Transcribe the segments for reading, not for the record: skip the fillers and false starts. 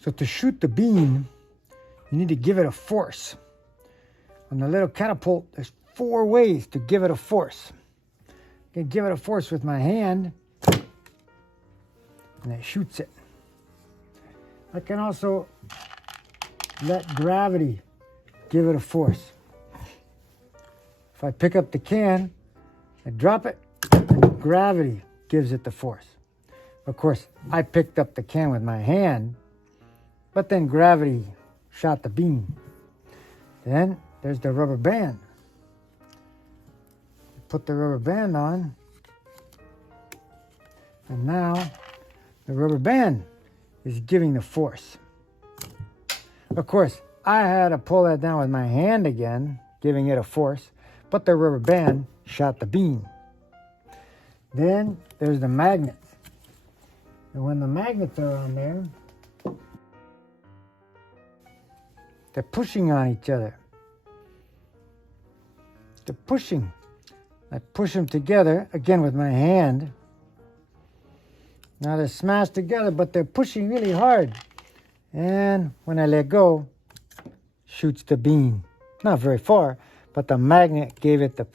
So to shoot the bean, you need to give it a force. On the little catapult, there's 4 ways to give it a force. I can give it a force with my hand, and it shoots it. I can also let gravity give it a force. If I pick up the can, I drop it, and gravity gives it the force. Of course, I picked up the can with my hand, but then gravity shot the bean. Then there's the rubber band. Put the rubber band on, and now the rubber band is giving the force. Of course, I had to pull that down with my hand again, giving it a force, but the rubber band shot the bean. Then there's the magnets. And when the magnets are on there, they're pushing on each other. They're pushing. I push them together, again with my hand. Now they're smashed together, but they're pushing really hard. And when I let go, shoots the bean. Not very far, but the magnet gave it the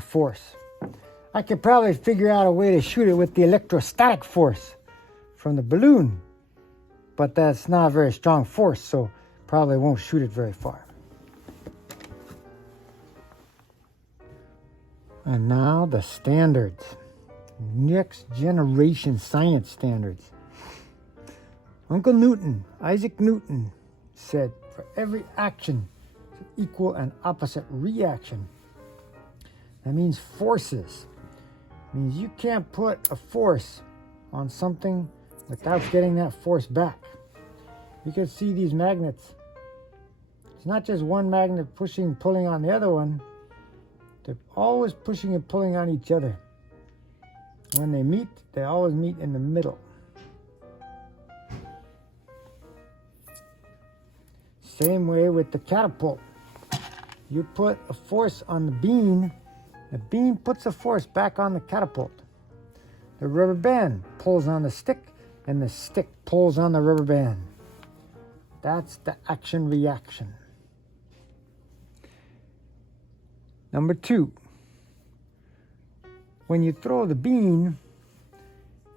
force. I could probably figure out a way to shoot it with the electrostatic force from the balloon, but that's not a very strong force, so probably won't shoot it very far. And now the standards. Next generation science standards. Uncle Newton, Isaac Newton, said for every action is equal and opposite reaction. That means forces. It means you can't put a force on something without getting that force back. You can see these magnets. It's not just one magnet pushing, pulling on the other one. They're always pushing and pulling on each other. When they meet, they always meet in the middle. Same way with the catapult. You put a force on the bean puts a force back on the catapult. The rubber band pulls on the stick, and the stick pulls on the rubber band. That's the action-reaction. Number 2, when you throw the bean,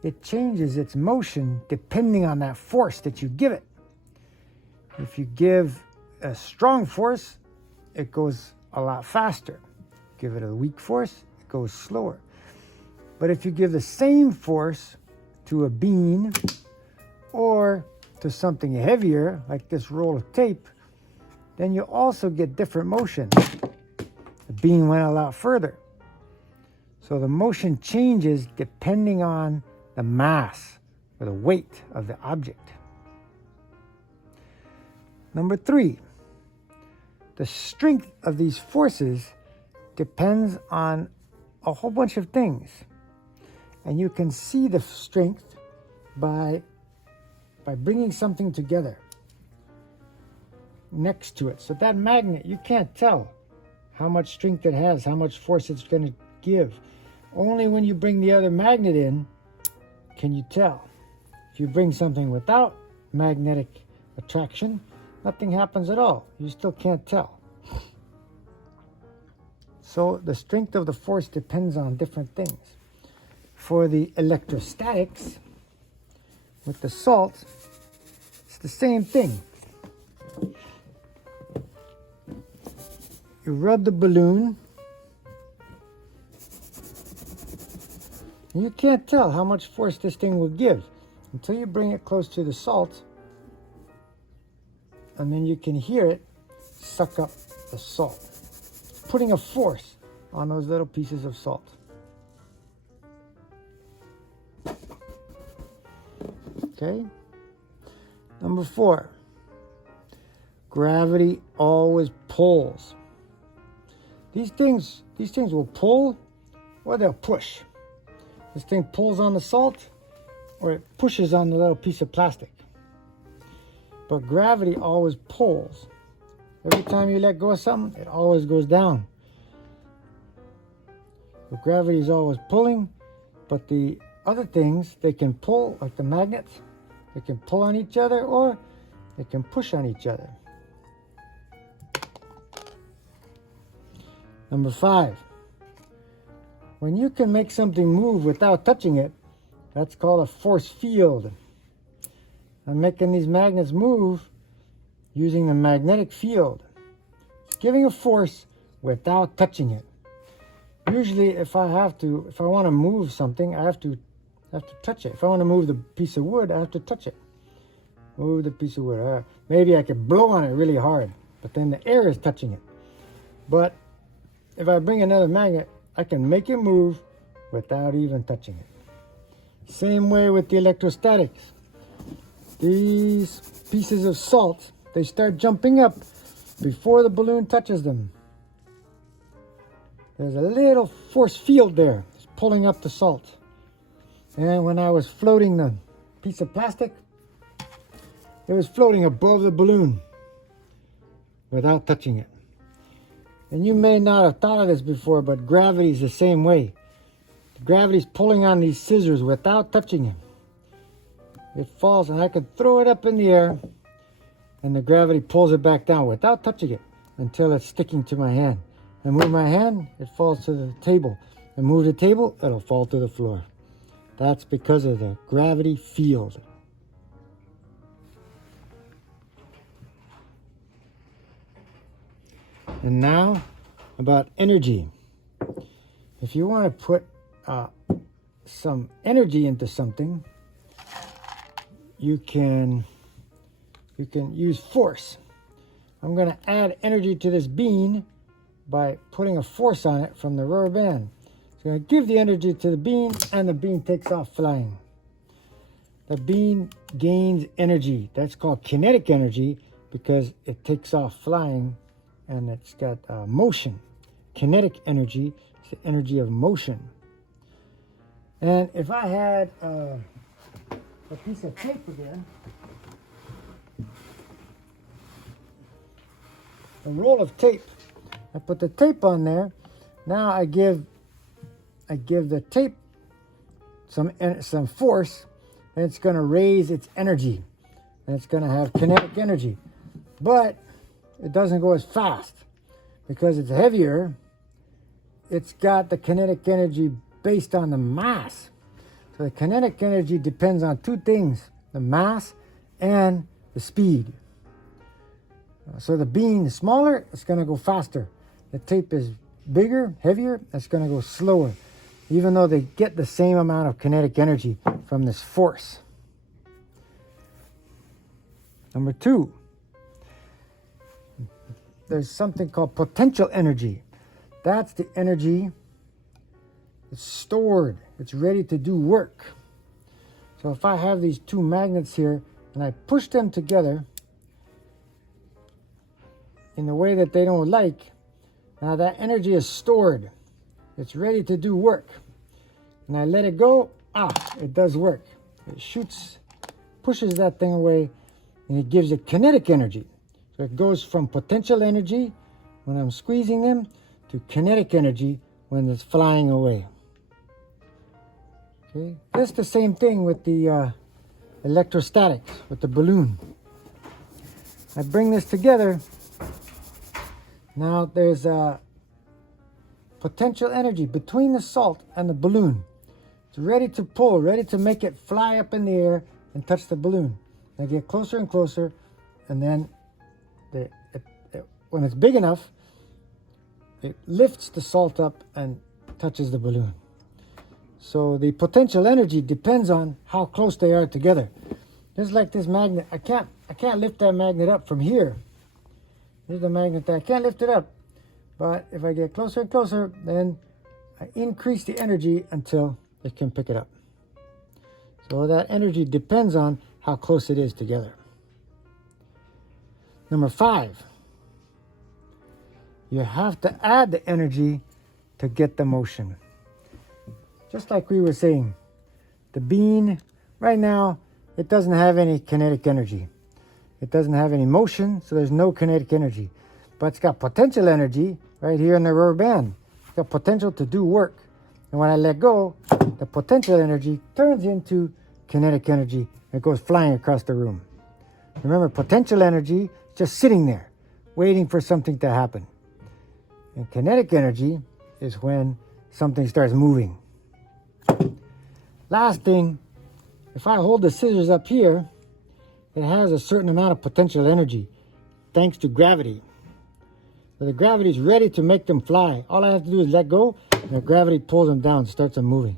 it changes its motion depending on that force that you give it. If you give a strong force, it goes a lot faster. Give it a weak force, it goes slower. But if you give the same force to a bean or to something heavier, like this roll of tape, then you also get different motion. The bean went a lot further. So the motion changes depending on the mass or the weight of the object. Number 3, the strength of these forces depends on a whole bunch of things. And you can see the strength by bringing something together next to it. So that magnet, you can't tell how much strength it has, how much force it's going to give. Only when you bring the other magnet in can you tell. If you bring something without magnetic attraction, nothing happens at all. You still can't tell. So the strength of the force depends on different things. For the electrostatics, with the salt, it's the same thing. You rub the balloon, and you can't tell how much force this thing will give until you bring it close to the salt, and then you can hear it suck up the salt. It's putting a force on those little pieces of salt. Okay? Number 4, gravity always pulls. These things will pull or they'll push. This thing pulls on the salt or it pushes on the little piece of plastic. But gravity always pulls. Every time you let go of something, it always goes down. So gravity is always pulling, but the other things, they can pull, like the magnets, they can pull on each other, or they can push on each other. Number 5, when you can make something move without touching it, that's called a force field. I'm making these magnets move using the magnetic field. It's giving a force without touching it. Usually if I want to move something, I have to touch it. If I want to move the piece of wood, I have to touch it. Move the piece of wood. Maybe I could blow on it really hard, but then the air is touching it. But if I bring another magnet, I can make it move without even touching it. Same way with the electrostatics. These pieces of salt, they start jumping up before the balloon touches them. There's a little force field there. It's pulling up the salt. And when I was floating the piece of plastic, it was floating above the balloon without touching it. And you may not have thought of this before, but gravity is the same way. Gravity's pulling on these scissors without touching it. It falls, and I could throw it up in the air, and the gravity pulls it back down without touching it until it's sticking to my hand. I move my hand, it falls to the table. I move the table, it'll fall to the floor. That's because of the gravity field. And now, about energy. If you want to put some energy into something, you can use force. I'm going to add energy to this bean by putting a force on it from the rubber band. So I give the energy to the bean, and the bean takes off flying. The bean gains energy. That's called kinetic energy because it takes off flying, and it's got motion. Kinetic energy is the energy of motion. And if I had a piece of tape again, a roll of tape, I put the tape on there. Now I give the tape some force, and it's going to raise its energy, and it's going to have kinetic energy. But it doesn't go as fast because it's heavier. It's got the kinetic energy based on the mass. So the kinetic energy depends on two things: the mass and the speed. So the bean is smaller, it's going to go faster. The tape is bigger, heavier, it's going to go slower, even though they get the same amount of kinetic energy from this force. Number 2, there's something called potential energy. That's the energy that's stored. It's ready to do work. So if I have these two magnets here and I push them together in a way that they don't like, now that energy is stored. It's ready to do work. And I let it go, it does work. It shoots, pushes that thing away, and it gives it kinetic energy. So it goes from potential energy when I'm squeezing them to kinetic energy when it's flying away. Okay, that's the same thing with the electrostatics, with the balloon. I bring this together. Now there's a potential energy between the salt and the balloon. It's ready to pull, ready to make it fly up in the air and touch the balloon. I get closer and closer, and then when it's big enough, it lifts the salt up and touches the balloon. So the potential energy depends on how close they are together. Just like this magnet, I can't lift that magnet up from here. Here's the magnet there. I can't lift it up. But if I get closer and closer, then I increase the energy until it can pick it up. So that energy depends on how close it is together. Number 5, you have to add the energy to get the motion. Just like we were saying, the bean, right now, it doesn't have any kinetic energy. It doesn't have any motion, so there's no kinetic energy. But it's got potential energy right here in the rubber band. It's got potential to do work. And when I let go, the potential energy turns into kinetic energy. It goes flying across the room. Remember, potential energy is just sitting there, waiting for something to happen. And kinetic energy is when something starts moving. Last thing, if I hold the scissors up here, it has a certain amount of potential energy thanks to gravity. So the gravity is ready to make them fly. All I have to do is let go, and the gravity pulls them down, starts them moving.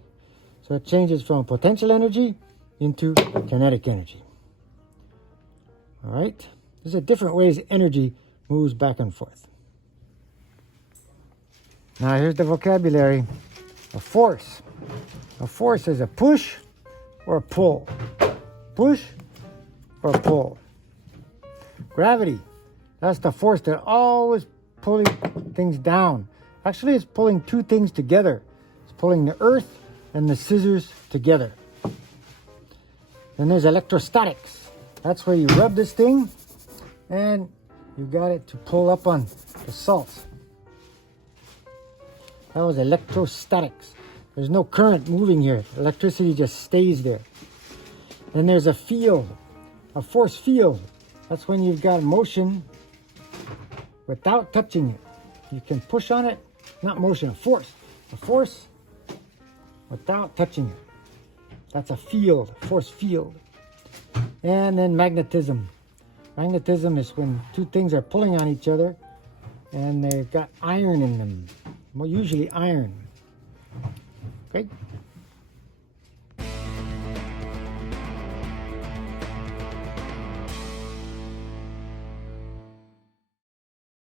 So it changes from potential energy into kinetic energy. All right? There's a different ways energy moves back and forth. Now here's the vocabulary. A force. A force is a push or a pull. Push or pull. Gravity. That's the force that always pulling things down. Actually, it's pulling two things together. It's pulling the earth and the scissors together. Then there's electrostatics. That's where you rub this thing and you got it to pull up on the salt. That was electrostatics. There's no current moving here. Electricity just stays there. Then there's a field, a force field. That's when you've got motion without touching it. You can push on it, not motion, a force. A force without touching it. That's a field, force field. And then magnetism. Magnetism is when two things are pulling on each other and they've got iron in them. Well, usually iron. Okay?